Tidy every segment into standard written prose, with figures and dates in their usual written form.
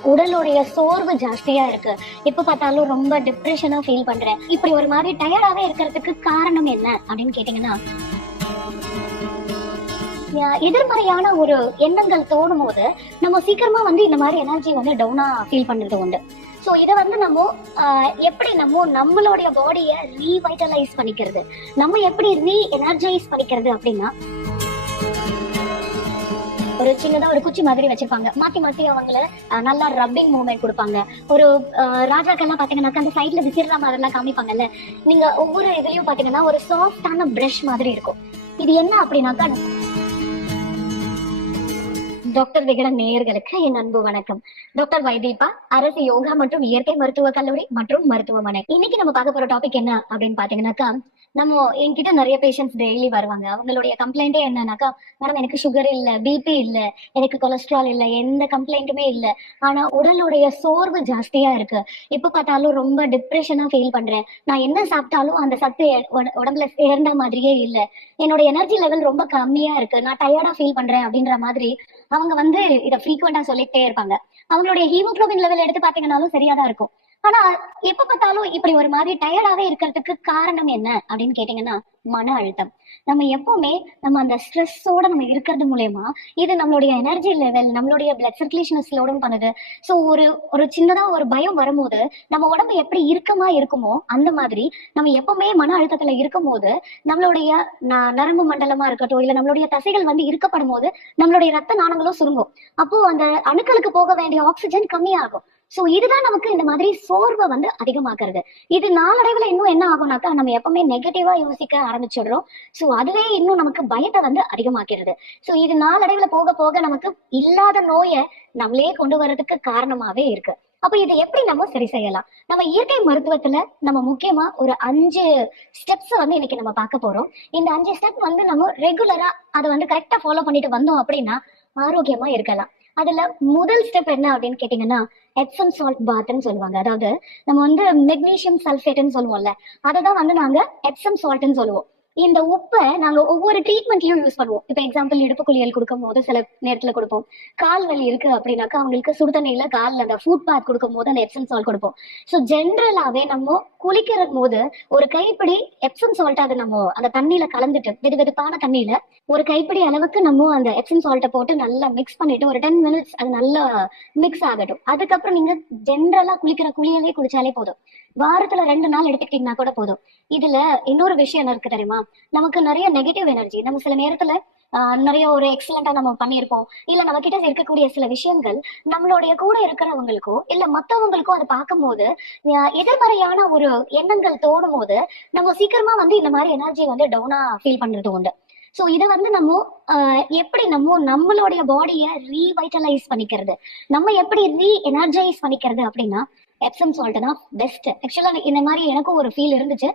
உடலுடைய சோர்வு ஜாஸ்தியா இருக்கு. எப்ப பார்த்தாலும் ரொம்ப டிப்ரெஷனா ஃபீல் பண்றேன். இப்படி ஒரு மாதிரி டயர்டாவே இருக்கிறதுக்கு காரணம் என்ன அப்படின்னு கேட்டீங்கன்னா, எதிர்மறையான ஒரு எண்ணங்கள் தோணும் போது நம்ம சீக்கிரமா இந்த மாதிரி எனர்ஜி டவுனா ஃபீல் பண்றது உண்டு. ஸோ இதை நம்ம எப்படி நம்மளுடைய பாடியை ரீவைட்டலைஸ் பண்ணிக்கிறது, நம்ம எப்படி எனர்ஜைஸ் பண்ணிக்கிறது அப்படின்னா, ஒரு சின்னதா ஒரு குச்சி மாதிரி வச்சிருப்பாங்க. மாத்தி மாத்தி அவங்கள நல்லா ரப்பிங் மூவ்மெண்ட் கொடுப்பாங்க. ஒரு ராஜாக்கெல்லாம் பாத்தீங்கன்னாக்கா அந்த சைட்ல விசிற மாதிரி எல்லாம் காமிப்பாங்கல்ல. நீங்க ஒவ்வொரு இதுலயும் பாத்தீங்கன்னா ஒரு சாஃப்டான பிரஷ் மாதிரி இருக்கும். இது என்ன அப்படின்னாக்கா, டாக்டர் விகடன் நேயர்களுக்கு என் அன்பு வணக்கம். டாக்டர் வைதீபா, அரசு யோகா மற்றும் இயற்கை மருத்துவ கல்லூரி மற்றும் மருத்துவமனை. இன்னைக்கு நம்ம பார்க்க போற டாபிக் என்ன அப்படின்னு பாத்தீங்கன்னாக்கா, நம்ம என்கிட்ட நிறைய பேஷண்ட்ஸ் டெய்லி வருவாங்க. அவங்களுடைய கம்ப்ளைண்டே என்னன்னாக்கா, மேடம் எனக்கு சுகர் இல்ல, பிபி இல்ல, எனக்கு கொலஸ்ட்ரால் இல்ல, எந்த கம்ப்ளைண்ட்டுமே இல்ல, ஆனா உடலுடைய சோர்வு ஜாஸ்தியா இருக்கு. எப்ப பார்த்தாலும் ரொம்ப டிப்ரெஷனா ஃபீல் பண்றேன். நான் என்ன சாப்பிட்டாலும் அந்த சத்து உடம்புல சேர்ந்த மாதிரியே இல்ல, என்னோட எனர்ஜி லெவல் ரொம்ப கம்மியா இருக்கு, நான் டயர்டா ஃபீல் பண்றேன் அப்படின்ற மாதிரி அவங்க இதை ஃப்ரீக்வெண்டா சொல்லிட்டே இருப்பாங்க. அவங்களுடைய ஹீமோகுளோபின் லெவல் எடுத்து பாத்தீங்கன்னாலும் சரியாதான் இருக்கும். ஆனா எப்ப பார்த்தாலும் இப்படி ஒரு மாதிரி டயர்டாவே இருக்கிறதுக்கு காரணம் என்ன அப்படின்னு கேட்டீங்கன்னா, மன அழுத்தம். நம்ம எப்பவுமே அந்த ஸ்ட்ரெஸ்ஸோட நம்ம இருக்கிறது மூலயமா இது நம்மளுடைய எனர்ஜி லெவல், நம்மளுடைய பிளட் சர்க்குலேஷன் ஸ்லோடும் பண்ணுது. ஸோ ஒரு சின்னதா ஒரு பயம் வரும்போது நம்ம உடம்பு எப்படி இறுக்கமா இருக்குமோ அந்த மாதிரி நம்ம எப்பவுமே மன அழுத்தத்துல இருக்கும் போது நம்மளுடைய நரம்பு மண்டலமா இருக்கட்டும், இல்ல நம்மளுடைய தசைகள் இருக்கப்படும் போது நம்மளுடைய ரத்த நாணங்களும் சுருங்கும். அப்போ அந்த அணுக்களுக்கு போக வேண்டிய ஆக்சிஜன் கம்மியாகும். சோ இதுதான் நமக்கு இந்த மாதிரி சோர்வை அதிகமாக்குறது. இது நாளடைவுல இன்னும் என்ன ஆகும்னாக்கா, நம்ம எப்பவுமே நெகட்டிவா யோசிக்க ஆரம்பிச்சிடுறோம். சோ அதுவே இன்னும் நமக்கு பயத்தை அதிகமாக்கிறது. சோ இது நாளடைவுல போக போக நமக்கு இல்லாத நோயை நம்மளே கொண்டு வர்றதுக்கு காரணமாவே இருக்கு. அப்ப இதை எப்படி நம்ம சரி செய்யலாம்? நம்ம இயற்கை மருத்துவத்துல நம்ம முக்கியமா ஒரு 5 ஸ்டெப்ஸ் இன்னைக்கு நம்ம பார்க்க போறோம். இந்த 5 ஸ்டெப் நம்ம ரெகுலரா அதை கரெக்டா ஃபாலோ பண்ணிட்டு வந்தோம் அப்படின்னா ஆரோக்கியமா இருக்கலாம். அதுல முதல் ஸ்டெப் என்ன அப்படின்னு கேட்டீங்கன்னா, எப்சம் சால்ட் பாத்ன்னு சொல்லுவாங்க. அதாவது நம்ம மெக்னீசியம் சல்ஃபேட்னு சொல்லுவோம்ல, அதை தான் நாங்க எப்சம் சால்ட்னு சொல்லுவோம். இந்த உப்பை நாங்க ஒவ்வொரு ட்ரீட்மெண்ட்லயும் யூஸ் பண்ணுவோம். இப்ப எக்ஸாம்பிள் இடுப்பு குளியல் கொடுக்கும் போது சில நேரத்துல கொடுப்போம். கால் வலி இருக்கு அப்படின்னாக்கா அவங்களுக்கு சுடுதண்ணியில கால்ல அந்த ஃபுட் பாத் கொடுக்கும் போது அந்த எப்சம் சால்ட் கொடுப்போம். ஸோ ஜென்ரலாவே நம்ம குளிக்கிற போது ஒரு கைப்பிடி எப்சம் சால்ட் அதை நம்ம அந்த தண்ணியில கலந்துட்டு, வெது வெதுப்பான தண்ணியில ஒரு கைப்பிடி அளவுக்கு நம்ம அந்த எப்சம் சால்ட்டை போட்டு நல்லா மிக்ஸ் பண்ணிட்டு ஒரு 10 மினிட்ஸ் அது நல்லா மிக்ஸ் ஆகட்டும். அதுக்கப்புறம் நீங்க ஜென்ரலா குளிக்கிற குளியலே குளிச்சாலே போதும். வாரத்துல 2 நாள் எடுத்துக்கிட்டீங்கன்னா கூட போதும். இதுல இன்னொரு விஷயம் என்ன இருக்கு தெரியுமா? நமக்கு நிறைய நெகட்டிவ் எனர்ஜி, நம்ம சில நேரத்துல நிறைய ஒரு எக்ஸலண்டா நம்ம பண்ணியிருப்போம், இல்ல நம்ம கிட்ட இருக்கக்கூடிய சில விஷயங்கள் நம்மளுடைய கூட இருக்கிறவங்களுக்கோ இல்ல மத்தவங்களுக்கோ அதை பார்க்கும் போது எதிர்மறையான ஒரு எண்ணங்கள் தோணும் போது நம்ம சீக்கிரமா இந்த மாதிரி எனர்ஜி டவுனா ஃபீல் பண்றது உண்டு. சோ இதை நம்ம எப்படி நம்மளுடைய பாடியை ரீவைட்டலைஸ் பண்ணிக்கிறது, நம்ம எப்படி எனர்ஜைஸ் பண்ணிக்கிறது அப்படின்னா எப்சம் சால்ட் தான் பெஸ்ட். ஆக்சுவலா இந்த மாதிரி எனக்கும் ஒரு ஃபீல் இருந்துச்சு.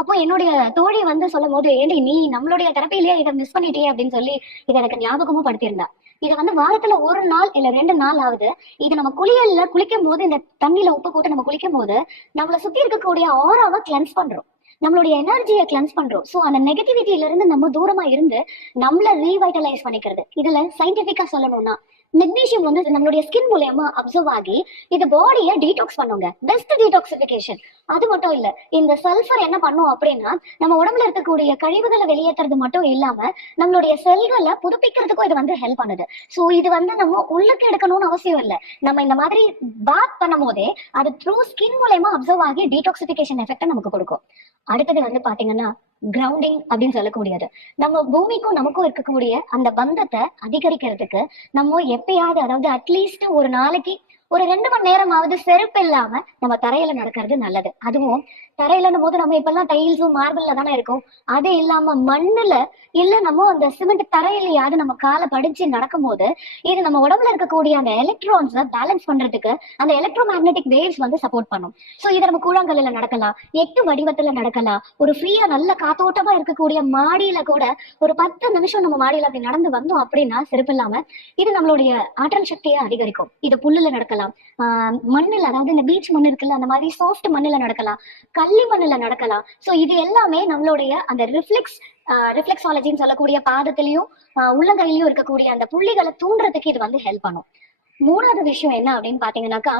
அப்போ என்னுடைய தோழி சொல்லும் போது, ஏண்டி நீ நம்மளுடைய தெரப்பிலேயே இதை மிஸ் பண்ணிட்டியே அப்படின்னு சொல்லி இதை எனக்கு ஞாபகமும் படுத்தியிருந்தா. இதை வாரத்துல 1 நாள் இல்ல 2 நாள் ஆகுது. இது நம்ம குளியல்ல குளிக்கும் போது, இந்த தண்ணியில உப்பு போட்டு நம்ம குளிக்கும் போது நம்மளை சுத்தி இருக்கக்கூடிய ஆராவை கிளென்ஸ் பண்றோம், நம்மளுடைய எனர்ஜியை கிளென்ஸ் பண்றோம். சோ அந்த நெகட்டிவிட்டியில இருந்து நம்ம தூரமா இருந்து நம்மள ரீவைட்டலைஸ் பண்ணிக்கிறது. இதுல சயின்டிபிக்கா சொல்லணும்னா மெக்னீசியம் நம்மளுடைய ஸ்கின் மூலமா அப்சர்வ் ஆகி இது பாடியை டீடாக்ஸ் பண்ணுங்க, பெஸ்ட் டீடாக்சிபிகேஷன். அது மட்டும் இல்ல, இந்த சல்ஃபர் என்ன பண்ணும் அப்படின்னா நம்ம உடம்புல இருக்கக்கூடிய கழிவுகளை வெளியேற்றுறது மட்டும் இல்லாம நம்மளுடைய செல்களை புதுப்பிக்கிறதுக்கும் இது ஹெல்ப் பண்ணுது. சோ இது நம்ம உள்ளுக்கு எடுக்கணும்னு அவசியம் இல்லை. நம்ம இந்த மாதிரி பாத் பண்ணும் போதே அது த்ரூ ஸ்கின் மூலமா அப்சர்வ் ஆகி டீடாக்சிபிகேஷன் எஃபெக்ட் நமக்கு கொடுக்கும். அடுத்தது பாத்தீங்கன்னா கிரவுண்டிங் அப்படின்னு சொல்லக்கூடியது. நம்ம பூமிக்கும் நமக்கும் இருக்கக்கூடிய அந்த பந்தத்தை அதிகரிக்கிறதுக்கு நம்ம எப்பயாவது, அதாவது அட்லீஸ்ட் ஒரு நாளைக்கு ஒரு 2 மணி நேரமாவது செருப்பு இல்லாம நம்ம தரையில நடக்கிறது நல்லது. அதுவும் தரையிலன்னும் போது நம்ம இப்பெல்லாம் டைல்ஸும் மார்பிள்ல தானே இருக்கும். அது இல்லாம மண்ணுல இல்ல நம்ம அந்த சிமெண்ட் தரையிலையாவது நம்ம காலை படிச்சு நடக்கும் போது இது நம்ம உடம்புல இருக்கக்கூடிய அந்த எலக்ட்ரான்ஸை பேலன்ஸ் பண்றதுக்கு அந்த எலக்ட்ரோ மேக்னெட்டிக் வேவ்ஸ் சப்போர்ட் பண்ணும். சோ இதை நம்ம கூழாங்கல்ல நடக்கலாம், 8 வடிவத்துல நடக்கலாம், ஒரு ஃப்ரீயா நல்ல காத்தோட்டமா இருக்கக்கூடிய மாடியில கூட ஒரு 10 நிமிஷம் நம்ம மாடியில அப்படி நடந்து வந்தோம் அப்படின்னா செருப்பு இல்லாம இது நம்மளுடைய ஆற்றல் சக்தியை அதிகரிக்கும். இது புல்லுல நடக்கலாம், மண்ணுல, அதாவது இந்த பீச் மண் இருக்குல்ல அந்த மாதிரி சாஃப்ட் மண்ணுல நடக்கலாம், கள்ளி மண்ணுல நடக்கலாம். சோ இது எல்லாமே நம்மளுடைய அந்த ரிஃப்ளெக்ஸாலஜின்னு சொல்லக்கூடிய பாதத்திலையும் உள்ளங்கையிலையும் இருக்கக்கூடிய அந்த புள்ளிகளை தூண்டுறதுக்கு இது ஹெல்ப் பண்ணும். மூணாவது விஷயம் என்ன அப்படின்னு பாத்தீங்கன்னாக்கா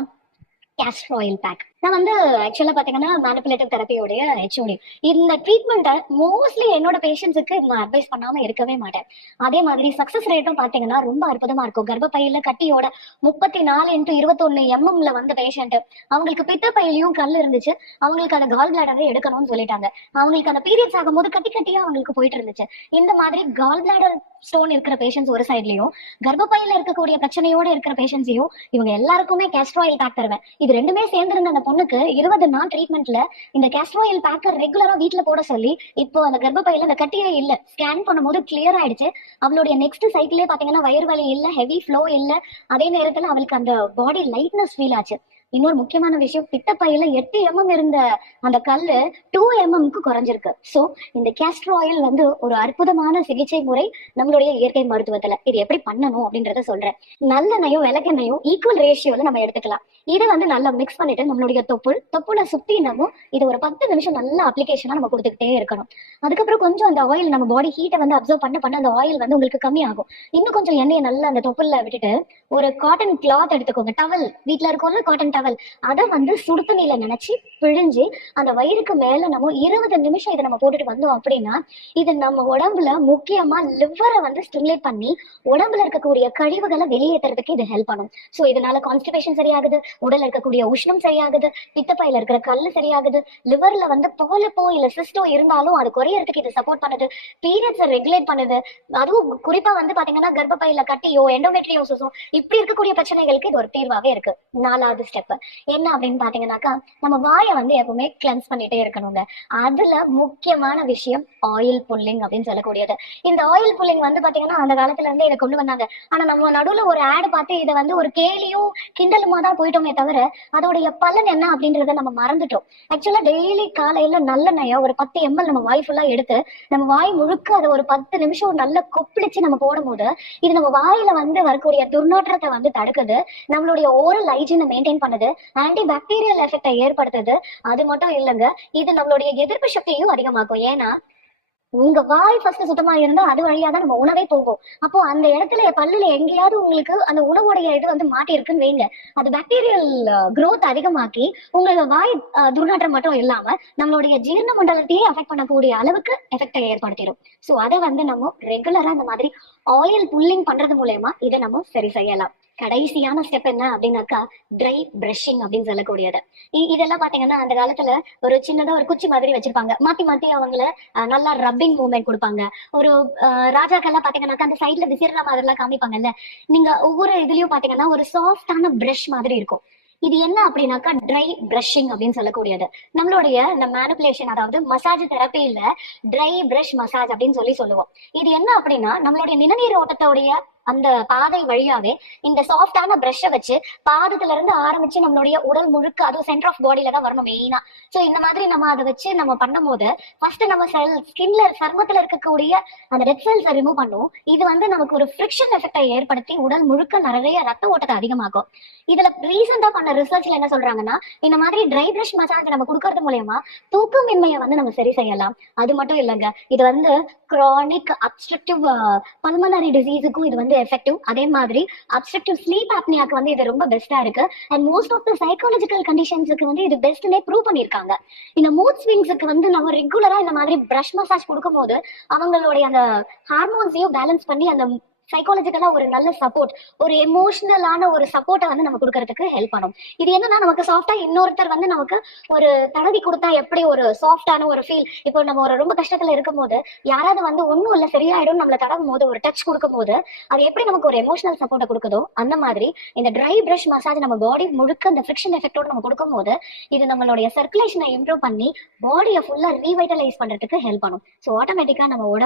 கேஸ்டர் ஆயில் பேக். நான் வந்து ஆக்சுவலா பாத்தீங்கன்னா மேனிபுலேட்டிவ் தெரப்பியோடைய ஹெச்ஓடி. இந்த ட்ரீட்மெண்ட்டை மோஸ்ட்லி என்னோட பேஷண்ட்ஸுக்கு நான் அட்வைஸ் பண்ணாம இருக்கவே மாட்டேன். அதே மாதிரி சக்சஸ் ரேட்டும் பாத்தீங்கன்னா ரொம்ப அற்புதமா இருக்கும். கர்ப்பப்பையில கட்டியோட 34x21 mmல வந்த பேஷண்ட், அவங்களுக்கு பித்தப்பையிலையும் கல் இருந்துச்சு. அவங்களுக்கு அந்த கால் பிளாடரை எடுக்கணும்னு சொல்லிட்டாங்க. அவங்களுக்கு அந்த பீரியட்ஸ் ஆகும்போது கட்டி கட்டியா அவங்களுக்கு போயிட்டு இருந்துச்சு. இந்த மாதிரி கால் பிளாடர் ஸ்டோன் இருக்கிற பேஷண்ட்ஸ் ஒரு சைட்லயும், கர்ப்பப்பையில இருக்கக்கூடிய பிரச்சனையோட இருக்கிற பேஷண்ட்ஸையும், இவங்க எல்லாருக்குமே கேஸ்டர் ஆயில் பேக் தருவேன். இது ரெண்டுமே சேர்ந்திருந்த அந்த பொண்ணுக்கு 20 நாள் ட்ரீட்மெண்ட்ல இந்த கேஸ்டர் ஆயில் பேக்கர் ரெகுலரா வீட்டுல போட சொல்லி, இப்போ அந்த கர்ப்பப்பையில அந்த கட்டியே இல்ல, ஸ்கேன் பண்ணும்போது கிளியர் ஆயிடுச்சு. அவளுடைய நெக்ஸ்ட் சைக்கிளே பாத்தீங்கன்னா வயிறு வலி இல்ல, ஹெவி ஃப்ளோ இல்ல. அதே நேரத்துல அவளுக்கு அந்த பாடி லைட்னஸ் ஃபீல் ஆச்சு. இன்னொரு முக்கியமான விஷயம், பித்தப்பையில 8 mm இருந்த அந்த கல்லு 2 mmக்கு குறைஞ்சிருக்கு. சோ இந்த கேஸ்டர் ஆயில் வந்து ஒரு அற்புதமான சிகிச்சை முறை நம்மளுடைய இயற்கை மருத்துவத்துல. இது எப்படி பண்ணணும் அப்படின்றத சொல்றேன். நல்லெண்ணையும் விளக்கெண்ணையும் ஈக்குவல் ரேஷியோல நம்ம எடுத்துக்கலாம். இதை வந்து நல்லா மிக்ஸ் பண்ணிட்டு நம்மளுடைய தொப்புல சுத்தி நம்ம இது ஒரு 10 நிமிஷம் நல்ல அப்ளிகேஷனா நம்ம கொடுத்துக்கிட்டே இருக்கணும். அதுக்கப்புறம் கொஞ்சம் அந்த ஆயில் நம்ம பாடி ஹீட்டை வந்து அப்சர்வ் பண்ண அந்த ஆயில் வந்து உங்களுக்கு கம்மி ஆகும். இன்னும் கொஞ்சம் எண்ணெயை நல்லா அந்த தொப்புல விட்டுட்டு ஒரு காட்டன் கிளாத் எடுத்துக்கோங்க. டவல் வீட்டுல இருக்கோம்ல, காட்டன் டவல், அதை வந்து சுடுதண்ணில நினைச்சு பிழிஞ்சு அந்த வயிறுக்கு மேல நம்ம 20 நிமிஷம் இதை நம்ம போட்டுட்டு வந்தோம் அப்படின்னா, இது நம்ம உடம்புல முக்கியமா லிவரை வந்து ஸ்டிமுலேட் பண்ணி உடம்புல இருக்கக்கூடிய கழிவுகளை வெளியேற்றுறதுக்கு இது ஹெல்ப் பண்ணும். சோ இதனால கான்ஸ்டிபேஷன் சரியாகுது, உடல்ல இருக்கக்கூடிய உஷ்ணம் சரியாகுது, பித்தப்பையில இருக்கிற கல்லு சரியாகுது, லிவர்ல வந்து பாலிப்போ இல்ல சிஸ்டோ இருந்தாலும் அது குறையறதுக்கு இது சப்போர்ட் பண்ணுது, பீரியட்ஸை ரெகுலேட் பண்ணுது. அதுவும் குறிப்பா வந்து பாத்தீங்கன்னா கர்ப்பப்பையில கட்டியோ எண்டோமெட்ரியோசிஸோ இப்படி இருக்கக்கூடிய பிரச்சனைகளுக்கு இது ஒரு தீர்வாவே இருக்கு. 4வது ஸ்டெப் என்ன அப்படின்னு பாத்தீங்கன்னாக்கா, நம்ம வாயை வந்து எப்பவுமே கிளென்ஸ் பண்ணிட்டே இருக்கணுங்க. அதுல முக்கியமான விஷயம் ஆயில் புல்லிங் அப்படின்னு சொல்லக்கூடியது. இந்த ஆயில் புல்லிங் வந்து பாத்தீங்கன்னா அந்த காலத்துல இருந்து இதை கொண்டு வந்தாங்க. ஆனா நம்ம நடுவுல ஒரு ஆடு பார்த்து இதை வந்து ஒரு கேலியும் கிண்டலுமா தான் போயிட்டோமே தவிர அதோடைய பலன் என்ன அப்படின்றத நம்ம மறந்துட்டோம். ஆக்சுவலா டெய்லி காலையில நல்லெண்ணெய ஒரு 10 ml நம்ம வாய் ஃபுல்லா எடுத்து நம்ம வாய் முழுக்க அதை ஒரு 10 நிமிஷம் நல்லா கொப்பளிச்சு நம்ம போடும் போது இது நம்ம வாயில வந்து வரக்கூடிய துர்நாற்றத்தை வந்து தடுக்குது, நம்மளுடைய ஓரல் ஹைஜீனை மெயின்டைன் பண்ணுது, ஆன்டி பாக்டீரியல் எஃபெக்டை ஏற்படுத்துது. அது மட்டும் இல்லைங்க, இது நம்மளுடைய எதிர்ப்பு சக்தியையும் அதிகமாக்கும். ஏன்னா உங்க வாய் ஃபர்ஸ்ட் சுத்தமா இருந்தா அது வழியா தான் நம்ம உணவே போகும். அப்போ அந்த இடத்துல பல்லுல எங்கேயாவது உங்களுக்கு அந்த உணவுடைய இது வந்து மாட்டி இருக்குன்னு வைங்க, அது பாக்டீரியல் growth அதிகமாக்கி உங்களோட வாய் துர்நாற்றம் மட்டும் இல்லாம நம்மளுடைய ஜீரண மண்டலத்தையே அஃபெக்ட் பண்ணக்கூடிய அளவுக்கு எஃபெக்டை ஏற்படுத்திடும். ஸோ அதை வந்து நம்ம ரெகுலரா இந்த மாதிரி ஆயில் புல்லிங் பண்றது மூலயமா இதை நம்ம சரி செய்யலாம். கடைசியான ஸ்டெப் என்ன அப்படின்னாக்கா ட்ரை பிரஷிங் அப்படின்னு சொல்லக்கூடியது. இதெல்லாம் பாத்தீங்கன்னா அந்த காலத்துல ஒரு சின்னதா ஒரு குச்சி மாதிரி வச்சிருப்பாங்க, மாத்தி மாத்தி அவங்கள நல்லா ரப்பிங் மூவ்மெண்ட் கொடுப்பாங்க. ஒரு ராஜாக்கள்லாம் பாத்தீங்கன்னாக்கா அந்த சைட்ல விசிற மாதிரி எல்லாம் காமிப்பாங்கல்ல. நீங்க ஒவ்வொரு இதுலயும் பாத்தீங்கன்னா ஒரு சாஃப்டான பிரஷ் மாதிரி இருக்கும். இது என்ன அப்படின்னாக்கா ட்ரை பிரஷிங் அப்படின்னு சொல்லக்கூடியது. நம்மளுடைய இந்த மேனிபுலேஷன், அதாவது மசாஜ் தெரப்பியில ட்ரை பிரஷ் மசாஜ் அப்படின்னு சொல்லுவோம். இது என்ன அப்படின்னா நம்மளுடைய நிணநீர் ஓட்டத்தோடைய அந்த பாதை வழியாவே இந்த சாஃப்டான பிரஷ்ஷை வச்சு பாதத்துல இருந்து ஆரம்பிச்சு நம்மளுடைய உடல் முழுக்க, அதுவும் சென்டர் ஆஃப் பாடியில தான் வரணும் மெயினா. சோ இந்த மாதிரி நம்ம அதை வச்சு நம்ம பண்ணும் போது ஃபர்ஸ்ட் நம்ம ஸ்கின்ல சர்மத்துல இருக்கக்கூடிய அந்த ரெட் செல்ஸை ரிமூவ் பண்ணும். இது வந்து நமக்கு ஒரு ஃபிரிக்ஷன் எஃபெக்டை ஏற்படுத்தி உடல் முழுக்க நிறைய ரத்த ஓட்டத்தை அதிகமாக்கும். இதுல ரீசெண்டா பண்ண ரிசர்ச்ல என்ன சொல்றாங்கன்னா, இந்த மாதிரி ட்ரை பிரஷ் மசாஜ் நம்ம கொடுக்கறது மூலயமா தூக்கமின்மையை வந்து நம்ம சரி செய்யலாம். அது மட்டும் இல்லைங்க, இது வந்து கிரானிக் அப்ஸ்ட்ரக்டிவ் பல்மனரி டிசீஸுக்கும் இது வந்து எஃபெக்டிவ். அதே மாதிரி அப்ஸ்ட்ரக்டிவ் ஸ்லீப் ஆப்னியாக்கு வந்து இது ரொம்ப பெஸ்டா இருக்கு. And most of the psychological கண்டிஷன்ஸுக்கு வந்து இது பெஸ்ட்னே ப்ரூவ் பண்ணிருக்காங்க. இந்த மூட் ஸ்விங்ஸுக்கு வந்து நம்ம ரெகுலரா இந்த மாதிரி பிரஷ் மசாஜ் கொடுக்கும் போது அவங்களுடைய அந்த ஹார்மோன்ஸையும் பேலன்ஸ் பண்ணி அந்த சைக்காலஜிக்கலா ஒரு நல்ல சப்போர்ட், ஒரு எமோஷனலான ஒரு சப்போர்ட்டை வந்து நம்ம கொடுக்கறதுக்கு ஹெல்ப் பண்ணும். இது என்னன்னா நமக்கு சாஃப்டா இன்னொருத்தர் வந்து நமக்கு ஒரு தடவி கொடுத்தா எப்படி ஒரு சாஃப்டான ஒரு ஃபீல், இப்போ நம்ம ஒரு ரொம்ப கஷ்டத்துல இருக்கும் போது யாராவது வந்து ஒன்னும் இல்ல சரியாயிடும் நம்மள தடவும் போது ஒரு டச் கொடுக்கும் போது அது எப்படி நமக்கு ஒரு எமோஷனல் சப்போர்ட்டை கொடுக்குதோ, அந்த மாதிரி இந்த ட்ரை பிரஷ் மசாஜ் நம்ம பாடி முழுக்க அந்த ஃபிரிக்ஷன் எஃபெக்டோட நம்ம கொடுக்கும் போது இது நம்மளுடைய சர்க்குலேஷனை இம்ப்ரூவ் பண்ணி பாடியை ஃபுல்லா ரீவைட்டலைஸ் பண்றதுக்கு ஹெல்ப் பண்ணும். ஸோ ஆட்டோமேட்டிக்கா நம்ம உடம்பு